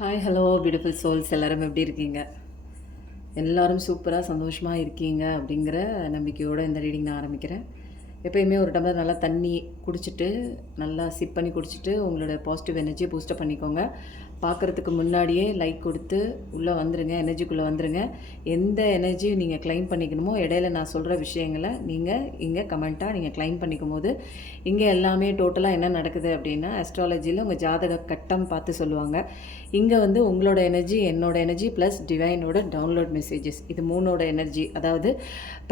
Hi hello beautiful souls எல்லோரும் எப்படி இருக்கீங்க? எல்லோரும் சூப்பராக சந்தோஷமாக இருக்கீங்க அப்படிங்கிற நம்பிக்கையோடு இந்த ரீடிங் நான் ஆரம்பிக்கிறேன். எப்பயுமே ஒரு டம்ளர் நல்லா தண்ணி குடிச்சிட்டு நல்லா சிப் பண்ணி குடிச்சிட்டு உங்களோட பாசிட்டிவ் எனர்ஜியை பூஸ்டப் பண்ணிக்கோங்க. பார்க்குறதுக்கு முன்னாடியே லைக் கொடுத்து உள்ளே வந்துடுங்க, எனர்ஜிக்குள்ளே வந்துடுங்க. எந்த எனர்ஜியும் நீங்கள் கிளைம் பண்ணிக்கணுமோ இடையில நான் சொல்கிற விஷயங்களை நீங்கள் இங்கே கமெண்ட்டாக நீங்கள் கிளைம் பண்ணிக்கும் போது இங்கே எல்லாமே டோட்டலாக என்ன நடக்குது அப்படின்னா அஸ்ட்ராலஜியில் உங்கள் ஜாதக கட்டம் பார்த்து சொல்லுவாங்க. இங்கே வந்து உங்களோட எனர்ஜி, என்னோட எனர்ஜி ப்ளஸ் டிவைனோட டவுன்லோட் மெசேஜஸ், இது மூணோட எனர்ஜி, அதாவது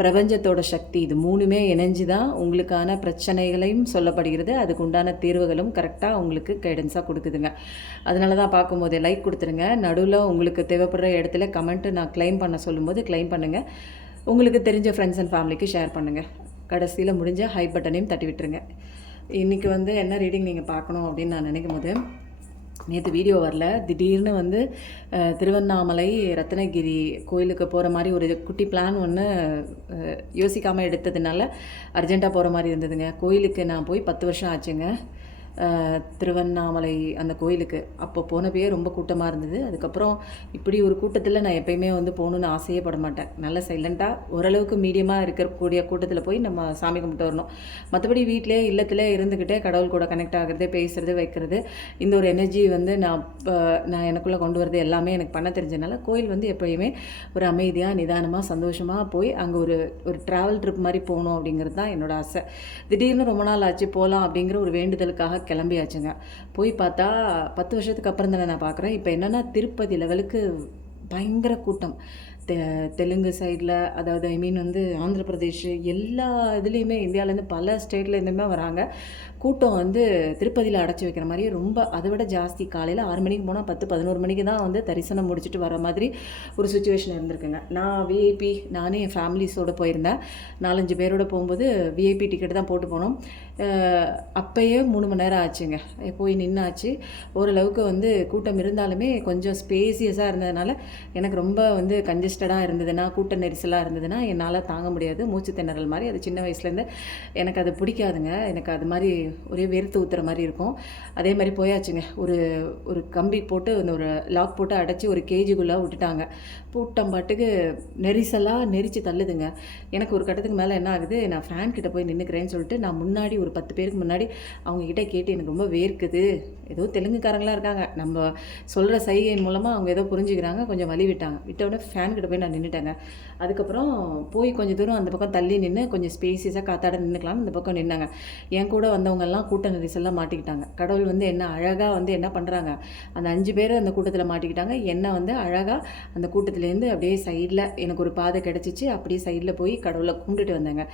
பிரபஞ்சத்தோட சக்தி, இது மூணுமே இணைஞ்சு தான் உங்களுக்கான பிரச்சனைகளையும் சொல்லப்படுகிறது. அதுக்கு உண்டான தீர்வுகளும் கரெக்டாக உங்களுக்கு கைடன்ஸாக கொடுக்குதுங்க. அதனால தான் பார்க்கும்போது லைக் கொடுத்துருங்க. நடுவில் உங்களுக்கு தேவைப்படுற இடத்துல கமெண்ட்டு நான் கிளைம் பண்ண சொல்லும்போது கிளைம் பண்ணுங்கள். உங்களுக்கு தெரிஞ்ச ஃப்ரெண்ட்ஸ் அண்ட் ஃபேமிலிக்கு ஷேர் பண்ணுங்கள். கடைசியில் முடிஞ்ச ஹை பட்டனையும் தட்டி விட்டுருங்க. இன்றைக்கி வந்து என்ன ரீடிங் நீங்கள் பார்க்கணும் அப்படின்னு நான் நினைக்கும் போது, நேற்று வீடியோ வரல, திடீர்னு வந்து திருவண்ணாமலை ரத்னகிரி கோயிலுக்கு போகிற மாதிரி ஒரு குட்டி பிளான் ஒன்று யோசிக்காமல் எடுத்ததுனால அர்ஜெண்ட்டாக போகிற மாதிரி இருந்ததுங்க. கோயிலுக்கு நான் போய் 10 வருஷம் ஆச்சுங்க. திருவண்ணாமலை அந்த கோயிலுக்கு அப்போ போனப்பயே ரொம்ப கூட்டமாக இருந்தது. அதுக்கப்புறம் இப்படி ஒரு கூட்டத்தில் நான் எப்பயுமே வந்து போகணுன்னு ஆசையே பட மாட்டேன். நல்ல சைலண்ட்டாக ஓரளவுக்கு மீடியமாக இருக்கக்கூடிய கூட்டத்தில் போய் நம்ம சாமி கும்பிட்டு வரணும். மற்றபடி வீட்டிலே இல்லத்தில் இருந்துக்கிட்டே கடவுள் கூட கனெக்ட் ஆகிறது, பேசுகிறது, வைக்கிறது, இந்த ஒரு எனர்ஜி வந்து நான் எனக்குள்ளே கொண்டு வரது எல்லாமே எனக்கு பண்ண தெரிஞ்சதுனால கோயில் வந்து எப்பயுமே ஒரு அமைதியாக நிதானமாக சந்தோஷமாக போய் அங்கே ஒரு ட்ராவல் ட்ரிப் மாதிரி போகணும் அப்படிங்கிறது தான் என்னோடய ஆசை. திடீர்னு ரொம்ப நாள் ஆச்சு போகலாம் அப்படிங்கிற ஒரு வேண்டுதலுக்காக கிளம்பியாச்சுங்க. போய் பார்த்தா 10 வருஷத்துக்கு அப்புறம் தானே நான் பார்க்குறேன். இப்போ என்னென்னா திருப்பதி லெவலுக்கு பயங்கர கூட்டம். தெலுங்கு சைடில், அதாவது ஐ மீன் வந்து ஆந்திர பிரதேஷ், எல்லா இதுலேயுமே இந்தியாவிலேருந்து பல ஸ்டேட்லேருந்துமே வராங்க. கூட்டம் வந்து திருப்பதியில் அடைச்சி வைக்கிற மாதிரி ரொம்ப, அதை விட ஜாஸ்தி. காலையில் 6 மணிக்கு போனால் 10-11 மணிக்கு தான் வந்து தரிசனம் முடிச்சுட்டு வர மாதிரி ஒரு சுச்சுவேஷன் இருந்திருக்குங்க. நான் விஐபி, நானே என் ஃபேமிலிஸோடு போயிருந்தேன். 4-5 பேரோடு போகும்போது விஐபி டிக்கெட் தான் போட்டு போனோம். அப்போயே 3 மணி நேரம் ஆச்சுங்க. போய் நின்னாச்சு. ஓரளவுக்கு வந்து கூட்டம் இருந்தாலுமே கொஞ்சம் ஸ்பேசியஸாக இருந்ததுனால எனக்கு ரொம்ப வந்து கன்ஜஸ்டடாக இருந்ததுன்னா, கூட்ட நெரிசலாக இருந்ததுன்னா என்னால் தாங்க முடியாது. மூச்சு திணறல் மாதிரி. அது சின்ன வயசுலேருந்து எனக்கு அது பிடிக்காதுங்க. எனக்கு அது மாதிரி ஒரே வெறுத்து ஊற்றுற மாதிரி இருக்கும். அதே மாதிரி போயாச்சுங்க. ஒரு கம்பி போட்டு ஒரு லாக் போட்டு அடைச்சி ஒரு கேஜிக்குள்ளே விட்டுட்டாங்க. கூட்டம் பாட்டுக்கு நெரிசலாக நெரிச்சு தள்ளுதுங்க. எனக்கு ஒரு கட்டத்துக்கு மேலே என்ன ஆகுது, நான் ஃபேன் கிட்ட போய் நின்றுக்கிறேன்னு சொல்லிட்டு நான் முன்னாடி ஒரு 10 பேருக்கு முன்னாடி அவங்கக்கிட்ட கேட்டு எனக்கு ரொம்ப வேர்க்குது. ஏதோ தெலுங்குக்காரங்களாக இருக்காங்க, நம்ம சொல்கிற சைகையின் மூலமாக அவங்க ஏதோ புரிஞ்சுக்கிறாங்க. கொஞ்சம் வழி விட்டாங்க. விட்டவுடனே ஃபேன் கிட்ட போய் நான் நின்றுட்டேங்க. அதுக்கப்புறம் போய் கொஞ்சம் தூரம் அந்த பக்கம் தள்ளி நின்று கொஞ்சம் ஸ்பேசியஸாக காத்தாட நின்றுக்கலாம்னு இந்த பக்கம் நின்னாங்க. என் கூட வந்தவங்கெல்லாம் கூட்ட நெரிசல்லாம் மாட்டிக்கிட்டாங்க. கடவுள் வந்து என்ன அழகாக வந்து என்ன பண்ணுறாங்க, அந்த 5 பேர் அந்த கூட்டத்தில் மாட்டிக்கிட்டாங்க. என்ன வந்து அழகாக அந்த கூட்டத்துலேருந்து அப்படியே சைடில் எனக்கு ஒரு பாதை கிடச்சிச்சு. அப்படியே சைடில் போய் கடவுளை கும்பிட்டுட்டு வந்தாங்க.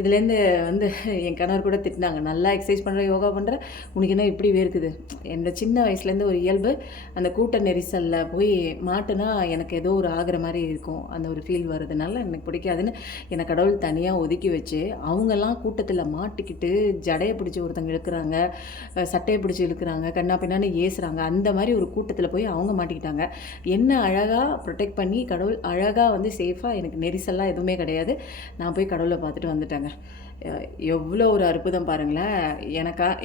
இதுலேருந்து வந்து என் கணவர் கூட திட்டினாங்க, நல்லா எக்ஸசைஸ் பண்ணுற, யோகா பண்ணுற, உனக்கு என்ன இப்படி வேர்க்குது. என்னோட சின்ன வயசுலேருந்து ஒரு இயல்பு, அந்த கூட்ட நெரிசலில் போய் மாட்டுனா எனக்கு ஏதோ ஒரு ஆகிற மாதிரி இருக்கும். அந்த ஒரு ஃபீல் வருதுனால எனக்கு பிடிக்காதுன்னு என்னை கடவுள் தனியாக ஒதுக்கி வச்சு, அவங்கெல்லாம் கூட்டத்தில் மாட்டிக்கிட்டு ஜடையை பிடிச்சி ஒருத்தங்க இழுக்கிறாங்க, சட்டையை பிடிச்சி இழுக்கிறாங்க, கண்ணா பின்னான்னு ஏசுகிறாங்க. அந்த மாதிரி ஒரு கூட்டத்தில் போய் அவங்க மாட்டிக்கிட்டாங்க. என்ன அழகாக ப்ரொடெக்ட் பண்ணி கடவுள் அழகாக வந்து சேஃபாக, எனக்கு நெரிசல்லாம் எதுவுமே கிடையாது. நான் போய் கடவுளை பார்த்துட்டு வந்துட்டேங்க. எவ்வளோ ஒரு அற்புதம் பாருங்களேன்.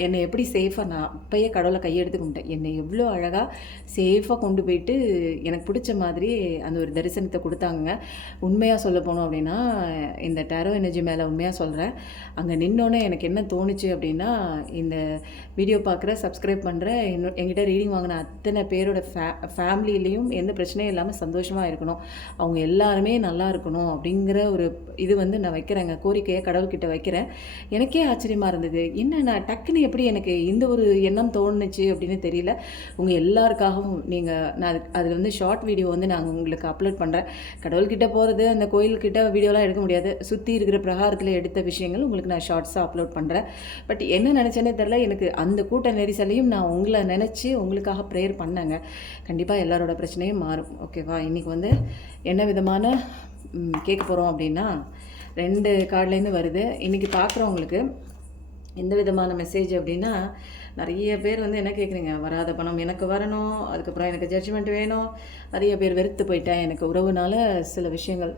என்னை எப்படி சேஃபாக, நான் அப்போயே கடவுளை கையெடுத்து கும்பிட்டேன். என்னை எவ்வளோ அழகாக சேஃபாக கொண்டு போயிட்டு எனக்கு பிடிச்ச மாதிரி அந்த ஒரு தரிசனத்தை கொடுத்தாங்க. உண்மையாக சொல்ல போனோம் அப்படின்னா, இந்த டேரோ எனர்ஜி மேலே உண்மையாக சொல்கிறேன். அங்கே நின்னோன்னே எனக்கு என்ன தோணுச்சு அப்படின்னா, இந்த வீடியோ பார்க்குற, சப்ஸ்கிரைப் பண்ணுற, என்கிட்ட ரீடிங் வாங்கின அத்தனை பேரோட ஃபேமிலியிலையும் எந்த பிரச்சனையும் இல்லாமல் சந்தோஷமாக இருக்கணும், அவங்க எல்லாருமே நல்லா இருக்கணும் அப்படிங்கிற ஒரு இது வந்து நான் வைக்கிறேங்க. கோரிக்கையை கடவுள்கிட்ட வைக்கிறேன். எனக்கே ஆச்சரியமாக இருந்தது. என்ன நான் டக்குன்னு எப்படி எனக்கு இந்த ஒரு எண்ணம் தோணுச்சு அப்படின்னு தெரியல. உங்கள் எல்லாருக்காகவும் நான் அதில் வந்து ஷார்ட் வீடியோ வந்து நாங்கள் உங்களுக்கு அப்லோட் பண்ணுறேன். கடவுள்கிட்ட போகிறது, அந்த கோயில்கிட்ட வீடியோலாம் எடுக்க முடியாது. சுற்றி இருக்கிற பிரகாரத்தில் எடுத்த விஷயங்கள் உங்களுக்கு நான் ஷார்ட்ஸாக அப்லோட் பண்ணுறேன். பட் என்ன நினச்சேனே தெரில, எனக்கு அந்த கூட்ட நெரிசலையும் நான் உங்களை நினச்சி உங்களுக்காக ப்ரேயர் பண்ணேங்க. கண்டிப்பாக எல்லாரோட பிரச்சனையும் மாறும். ஓகேவா? இன்றைக்கி வந்து என்ன விதமான கேட்க போகிறோம் அப்படின்னா, 2 கார்ட்லேருந்து வருது. இன்றைக்கி பார்க்குறவங்களுக்கு எந்த விதமான மெசேஜ் அப்படின்னா, நிறைய பேர் வந்து என்ன கேட்குறீங்க, வராத பணம் எனக்கு வரணும், அதுக்கப்புறம் எனக்கு ஜட்ஜ்மெண்ட் வேணும். நிறைய பேர் வெறுத்து போயிட்டேன், எனக்கு உறவுனால சில விஷயங்கள்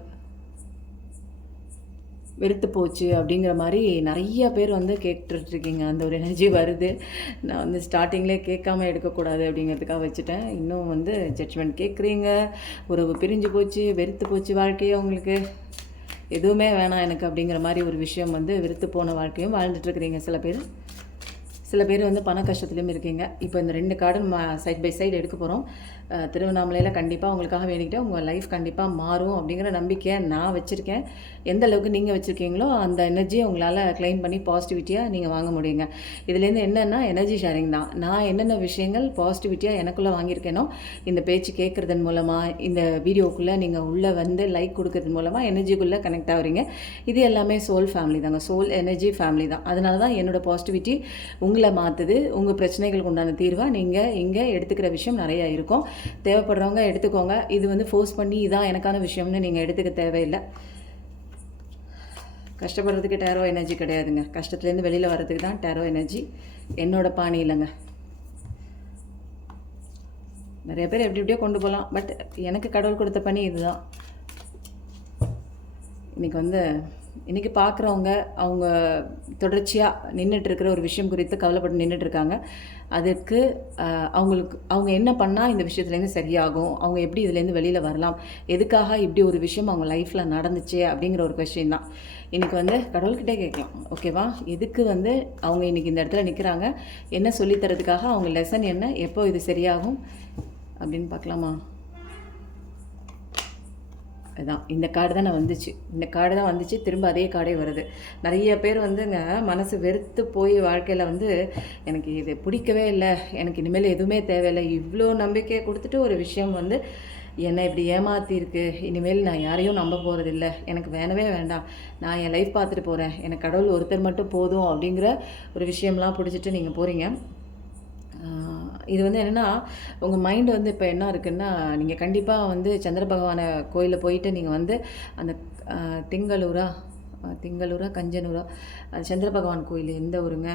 வெறுத்து போச்சு அப்படிங்கிற மாதிரி நிறைய பேர் வந்து கேட்டுட்ருக்கீங்க. அந்த ஒரு எனர்ஜி வருது. நான் வந்து ஸ்டார்டிங்லேயே கேட்காம எடுக்கக்கூடாது அப்படிங்கிறதுக்காக வச்சுட்டேன். இன்னும் வந்து ஜட்ஜ்மெண்ட் கேட்குறீங்க. உறவு பிரிஞ்சு போச்சு, வெறுத்து போச்சு வாழ்க்கையே உங்களுக்கு, எதுவுமே வேணாம் எனக்கு அப்படிங்கிற மாதிரி ஒரு விஷயம் வந்து வெறுத்து போன வாழ்க்கையும் வாழ்ந்துட்டுருக்குறீங்க சில பேர். சில பேர் வந்து பண கஷ்டத்துலேயும் இருக்கீங்க. இப்போ இந்த 2 கார்டும் சைட் பை சைடு எடுக்க போகிறோம். திருவண்ணாமலையில் கண்டிப்பாக உங்களுக்காக வேண்டிக்கிட்டேன். உங்கள் லைஃப் கண்டிப்பாக மாறும் அப்படிங்கிற நம்பிக்கையை நான் வச்சுருக்கேன். எந்த அளவுக்கு நீங்கள் வச்சுருக்கீங்களோ அந்த எனர்ஜியை உங்களால் க்ளைம் பண்ணி பாசிட்டிவிட்டியாக நீங்கள் வாங்க முடியுங்க. இதுலேருந்து என்னென்னா எனர்ஜி ஷேரிங் தான். நான் என்னென்ன விஷயங்கள் பாசிட்டிவிட்டியாக எனக்குள்ளே வாங்கியிருக்கேனோ இந்த பேச்சு கேட்குறதன் மூலமாக, இந்த வீடியோக்குள்ளே நீங்கள் உள்ளே வந்து லைக் கொடுக்கறது மூலமாக எனர்ஜிக்குள்ளே கனெக்ட் ஆகுறீங்க. இது எல்லாமே சோல் ஃபேமிலி தாங்க. சோல் எனர்ஜி ஃபேமிலி தான். அதனால தான் என்னோடய பாசிட்டிவிட்டி உங்களை மாற்றுது. உங்கள் பிரச்சனைகளுக்கு உண்டான தீர்வாக நீங்கள் இங்கே எடுத்துக்கிற விஷயம் நிறையா இருக்கும். தேவைப்படுறவங்க எடுத்துக்கோங்க. இது வந்து ஃபோர்ஸ் பண்ணி இதான் எனக்கான விஷயம்னு நீங்கள் எடுத்துக்க தேவையில்லை. கஷ்டப்படுறதுக்கு டேரோ எனர்ஜி கிடையாதுங்க. கஷ்டத்துலேருந்து வெளியில் வர்றதுக்கு தான் டேரோ எனர்ஜி. என்னோட பாணி இல்லைங்க. நிறைய பேர் எப்படி எப்படியோ கொண்டு போகலாம். பட் எனக்கு கடவுள் கொடுத்த பணி இதுதான். இன்றைக்கி பார்க்குறவங்க அவங்க தொடர்ச்சியாக நின்றுட்டுருக்கிற ஒரு விஷயம் குறித்து கவலைப்பட்டு நின்றுட்டுருக்காங்க. அதுக்கு அவங்க என்ன பண்ணால் இந்த விஷயத்துலேருந்து சரியாகும், அவங்க எப்படி இதுலேருந்து வெளியில் வரலாம், எதுக்காக இப்படி ஒரு விஷயம் அவங்க லைஃப்பில் நடந்துச்சு அப்படிங்கிற ஒரு கொஸ்டின் தான். இன்றைக்கி வந்து கடவுள்கிட்டே கேட்கலாம். ஓகேவா, எதுக்கு வந்து அவங்க இன்றைக்கி இந்த இடத்துல நிற்கிறாங்க, என்ன சொல்லித்தரதுக்காக, அவங்க லெசன் என்ன, எப்போ இது சரியாகும் அப்படின்னு பார்க்கலாமா? அதுதான் இந்த கார்டு தான் வந்துச்சு. இந்த கார்டு தான் வந்துச்சு. திரும்ப அதே கார்டே வருது. நிறைய பேர் வந்துங்க மனசு வெறுத்து போய் வாழ்க்கையில் வந்து எனக்கு இது பிடிக்கவே இல்லை, எனக்கு இனிமேல் எதுவுமே தேவையில்லை, இவ்வளோ நம்பிக்கையை கொடுத்துட்டு ஒரு விஷயம் வந்து என்னை இப்படி ஏமாற்றிருக்கு, இனிமேல் நான் யாரையும் நம்ப போகிறதில்ல, எனக்கு வேணவே வேண்டாம், நான் என் லைஃப் பார்த்துட்டு போகிறேன், எனக்கு கடவுள் ஒருத்தர் மட்டும் போதும் அப்படிங்கிற ஒரு விஷயம்லாம் பிடிச்சிட்டு நீங்கள் போகிறீங்க. இது வந்து என்னென்னா, உங்கள் மைண்டு வந்து இப்போ என்ன இருக்குன்னா, நீங்கள் கண்டிப்பாக வந்து சந்திர பகவானை கோயிலில் போயிட்டு நீங்கள் வந்து அந்த திங்களூரா கஞ்சனூரா, அது சந்திர பகவான் கோயில் எந்த ஊருங்க,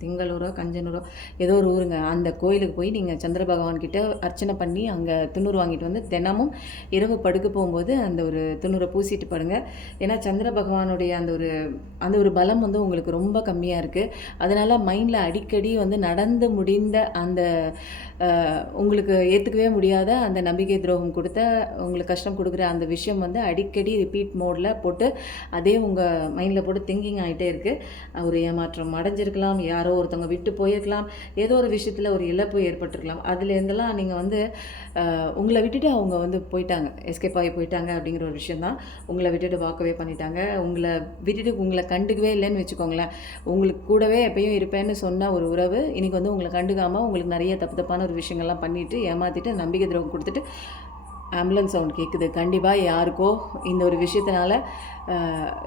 திங்களூரோ கஞ்சனூரோ ஏதோ ஒரு ஊருங்க. அந்த கோயிலுக்கு போய் நீங்கள் சந்திர பகவான்கிட்ட அர்ச்சனை பண்ணி அங்கே துண்ணூறு வாங்கிட்டு வந்து தினமும் இரவு படுக்க போகும்போது அந்த ஒரு துண்ணூரை பூசிட்டு படுங்க. ஏன்னா சந்திர பகவானுடைய அந்த ஒரு பலம் வந்து உங்களுக்கு ரொம்ப கம்மியாக இருக்குது. அதனால் மைண்டில் அடிக்கடி வந்து நடந்து முடிந்த அந்த உங்களுக்கு ஏற்றுக்கவே முடியாத அந்த நம்பிக்கை துரோகம் கொடுத்த உங்களுக்கு கஷ்டம் கொடுக்குற அந்த விஷயம் வந்து அடிக்கடி ரிப்பீட் மோடில் போட்டு அதே உங்கள் மைண்டில் போட்டு திங்கிங் ஆகிட்டே இருக்குது. ஒரு ஏமாற்றம் அடைஞ்சிருக்கலாம், யாரோ ஒருத்தவங்க விட்டு போயிருக்கலாம், ஏதோ ஒரு விஷயத்தில் ஒரு இழப்பு ஏற்பட்டிருக்கலாம். அதுலேருந்தெல்லாம் நீங்கள் வந்து உங்களை விட்டுட்டு அவங்க வந்து போயிட்டாங்க, எஸ்கேப் ஆகி போயிட்டாங்க அப்படிங்கிற ஒரு விஷயந்தான். உங்களை விட்டுட்டு வாக்கவே பண்ணிட்டாங்க. உங்களை கண்டுக்கவே இல்லைன்னு வச்சுக்கோங்களேன். உங்களுக்கு கூடவே எப்பயும் இருப்பேன்னு சொன்ன ஒரு உறவு இன்றைக்கி வந்து உங்களை கண்டுக்காமல் உங்களுக்கு நிறைய தப்பான ஒரு விஷயங்கள்லாம் பண்ணிவிட்டு ஏமாற்றிட்டு நம்பிக்கை துரோகம் கொடுத்துட்டு. ஆம்புலன்ஸ் சவுண்ட் கேட்குது. கண்டிப்பாக யாருக்கோ இந்த ஒரு விஷயத்தினால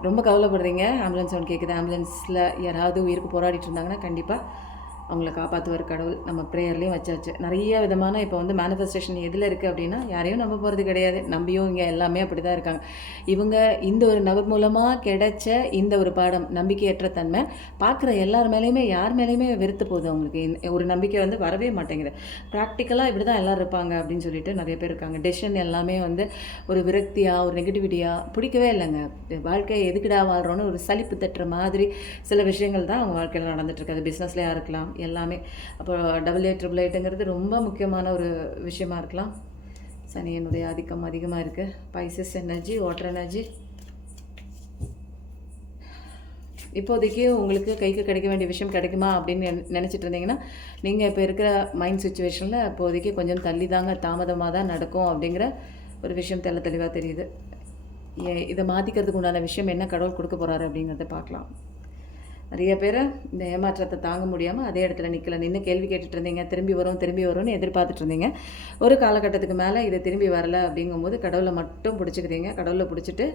ரொம்ப கவலைப்படுறீங்க. ஆம்புலன்ஸ் சவுண்ட் கேட்குது. ஆம்புலன்ஸில் யாராவது உயிருக்கு போராடிட்டு இருந்தாங்கன்னா கண்டிப்பாக அவங்கள காப்பாற்றுவார் கடவுள். நம்ம ப்ரேயர்லேயும் வச்சாச்சு. நிறைய விதமான இப்போ வந்து மேனிஃபெஸ்டேஷன் எதில் இருக்குது அப்படின்னா, யாரையும் நம்ப போகிறது கிடையாது. நம்பியும் இங்கே எல்லாமே அப்படி தான் இருக்காங்க. இவங்க இந்த ஒரு நபர் மூலமாக கிடைச்ச இந்த ஒரு பாடம், நம்பிக்கையற்ற தன்மை பார்க்குற எல்லார் மேலேயுமே யார் மேலேயுமே வெறுத்து போகுது. அவங்களுக்கு ஒரு நம்பிக்கை வந்து வரவே மாட்டேங்குது. ப்ராக்டிக்கலாக இப்படி தான் எல்லோரும் இருப்பாங்க அப்படின்னு சொல்லிட்டு நிறைய பேர் இருக்காங்க. டெசிஷன் எல்லாமே வந்து ஒரு விரக்தியாக, ஒரு நெகட்டிவிட்டியாக, பிடிக்கவே இல்லைங்க. வாழ்க்கை எதுக்குடா வாழ்கிறோன்னு ஒரு சலிப்பு தட்டுற மாதிரி சில விஷயங்கள் தான் அவங்க வாழ்க்கையில் நடந்துட்டுருக்காது. பிஸ்னஸ்லேயே இருக்கலாம் எல்லாமே. அப்போ 8888ங்கிறது ரொம்ப முக்கியமான ஒரு விஷயமா இருக்கலாம். சனியனுடைய ஆதிக்கம் அதிகமாக இருக்குது. Pisces energy, water energy. இப்போதைக்கு உங்களுக்கு கைக்கு கிடைக்க வேண்டிய விஷயம் கிடைக்குமா அப்படின்னு நினச்சிட்டு இருந்தீங்கன்னா, நீங்கள் இப்போ இருக்கிற மைண்ட் சுச்சுவேஷனில் இப்போதைக்கு கொஞ்சம் தள்ளி தாங்க, தாமதமாக தான் நடக்கும் அப்படிங்கிற ஒரு விஷயம் தெளிவாக தெரியுது. இதை மாற்றிக்கிறதுக்கு உண்டான விஷயம் என்ன கடவுள் கொடுக்க போகிறாரு அப்படிங்கிறத பார்க்கலாம். நிறைய பேர் இந்த ஏமாற்றத்தை தாங்க முடியாமல் அதே இடத்துல நின்று கேள்வி கேட்டுட்டு இருந்தீங்க. திரும்பி வரும்னு எதிர்பார்த்துட்டு இருந்தீங்க. ஒரு காலகட்டத்துக்கு மேலே இதை திரும்பி வரலை அப்படிங்கும்போது கடவுளை மட்டும் பிடிச்சிக்கிறீங்க. கடவுளை பிடிச்சிட்டு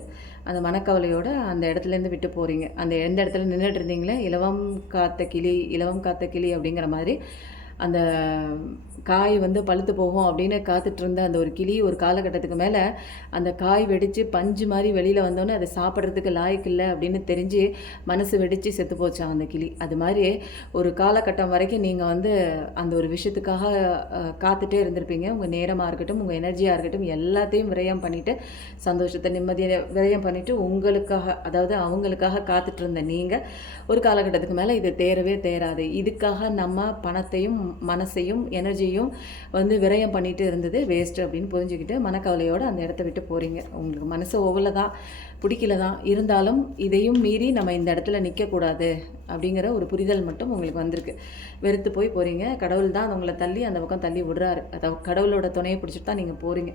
அந்த மனக்கவலையோடு அந்த இடத்துலேருந்து விட்டு போகிறீங்க. அந்த எந்த இடத்துல நின்றுட்டு இருந்தீங்களே, இலவம் காத்த கிளி அப்படிங்கிற மாதிரி அந்த காய் வந்து பழுத்து போகும் அப்படின்னு காத்துட்ருந்த அந்த ஒரு கிளி ஒரு காலகட்டத்துக்கு மேலே அந்த காய் வெடித்து பஞ்சு மாதிரி வெளியில் வந்தோன்னே அதை சாப்பிட்றதுக்கு லாய்க்கு இல்லை அப்படின்னு தெரிஞ்சு மனசு வெடித்து செத்து போச்சான் அந்த கிளி. அது மாதிரி ஒரு காலகட்டம் வரைக்கும் நீங்கள் வந்து அந்த ஒரு விஷயத்துக்காக காத்துட்டே இருந்திருப்பீங்க. உங்கள் நேரமாக இருக்கட்டும், உங்கள் எனர்ஜியாக இருக்கட்டும், எல்லாத்தையும் விரயம் பண்ணிவிட்டு, சந்தோஷத்தை நிம்மதியை விரயம் பண்ணிவிட்டு உங்களுக்காக, அதாவது அவங்களுக்காக காத்துட்டு இருந்த நீங்கள் ஒரு காலகட்டத்துக்கு மேலே இது தேரவே தேராது. இதுக்காக நம்ம பணத்தையும் மனசையும் எனர்ஜியும் வந்து விரயம் பண்ணிட்டு இருந்தது வேஸ்ட்டு அப்படின்னு புரிஞ்சுக்கிட்டு மனக்கவலையோடு அந்த இடத்த விட்டு போகிறீங்க. உங்களுக்கு மனசு ஓவல தான், பிடிக்கல தான், இருந்தாலும் இதையும் மீறி நம்ம இந்த இடத்துல நிற்கக்கூடாது அப்படிங்கிற ஒரு புரிதல் மட்டும் உங்களுக்கு வந்திருக்கு. வெறுத்து போய் போகிறீங்க. கடவுள் தான் உங்களை தள்ளி அந்த பக்கம் தள்ளி விடுறாரு. அதாவது கடவுளோட துணையை பிடிச்சிட்டு தான் நீங்கள் போகிறீங்க.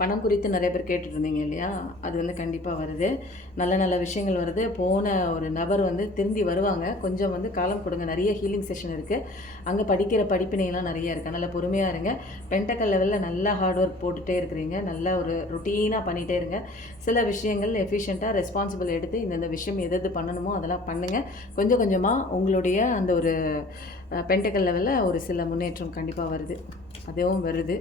பணம் குறித்து நிறைய பேர் கேட்டுட்டு இருந்தீங்க இல்லையா? அது வந்து கண்டிப்பாக வருது. நல்ல நல்ல விஷயங்கள் வருது. போன ஒரு நபர் வந்து திரும்பி வருவாங்க. கொஞ்சம் வந்து காலம் கொடுங்க. நிறைய ஹீலிங் செஷன் இருக்குது. அங்கே படிக்கிற படிப்பினைலாம் நிறைய இருக்குது. நல்லா பொறுமையாக இருங்க. பென்டக்கல் லெவலில் நல்லா ஹார்ட் ஒர்க் போட்டுகிட்டே இருக்கிறீங்க. நல்லா ஒரு ருட்டீனாக பண்ணிகிட்டே இருங்க. சில விஷயங்கள் எஃபிஷியண்ட்டாக ரெஸ்பான்சிபிள் எடுத்து இந்தந்த விஷயம் எது பண்ணணுமோ அதெல்லாம் பண்ணுங்கள். கொஞ்சம் கொஞ்சமாக உங்களுடைய அந்த ஒரு பென்டக்கல் லெவலில் ஒரு சில முன்னேற்றம் கண்டிப்பாக வருது. அதுவும் வருது.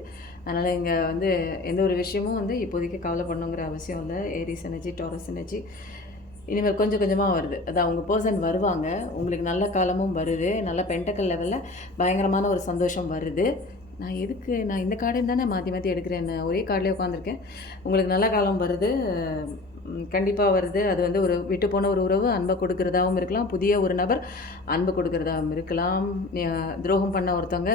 அதனால் இங்கே வந்து எந்த ஒரு விஷயமும் வந்து இப்போதைக்கு கவலைப்படணுங்கிற அவசியம் இல்லை. ஏரிஸ் எனர்ஜி, டாரஸ் எனர்ஜி இனிமேல் கொஞ்சம் கொஞ்சமாக வருது. அது அவங்க பர்சன் வருவாங்க. உங்களுக்கு நல்ல காலமும் வருது. நல்ல பென்டக்கல் லெவலில் பயங்கரமான ஒரு சந்தோஷம் வருது. நான் இந்த கார்டையும் தானே மாற்றி மாற்றி எடுக்கிறேன். ஒரே கார்டிலே உட்காந்துருக்கேன். உங்களுக்கு நல்ல காலம் வருது. கண்டிப்பாக வருது. அது வந்து ஒரு விட்டு போன ஒரு உறவு அன்பை கொடுக்குறதாகவும் இருக்கலாம். புதிய ஒரு நபர் அன்பு கொடுக்குறதாகவும் இருக்கலாம். துரோகம் பண்ண ஒருத்தவங்க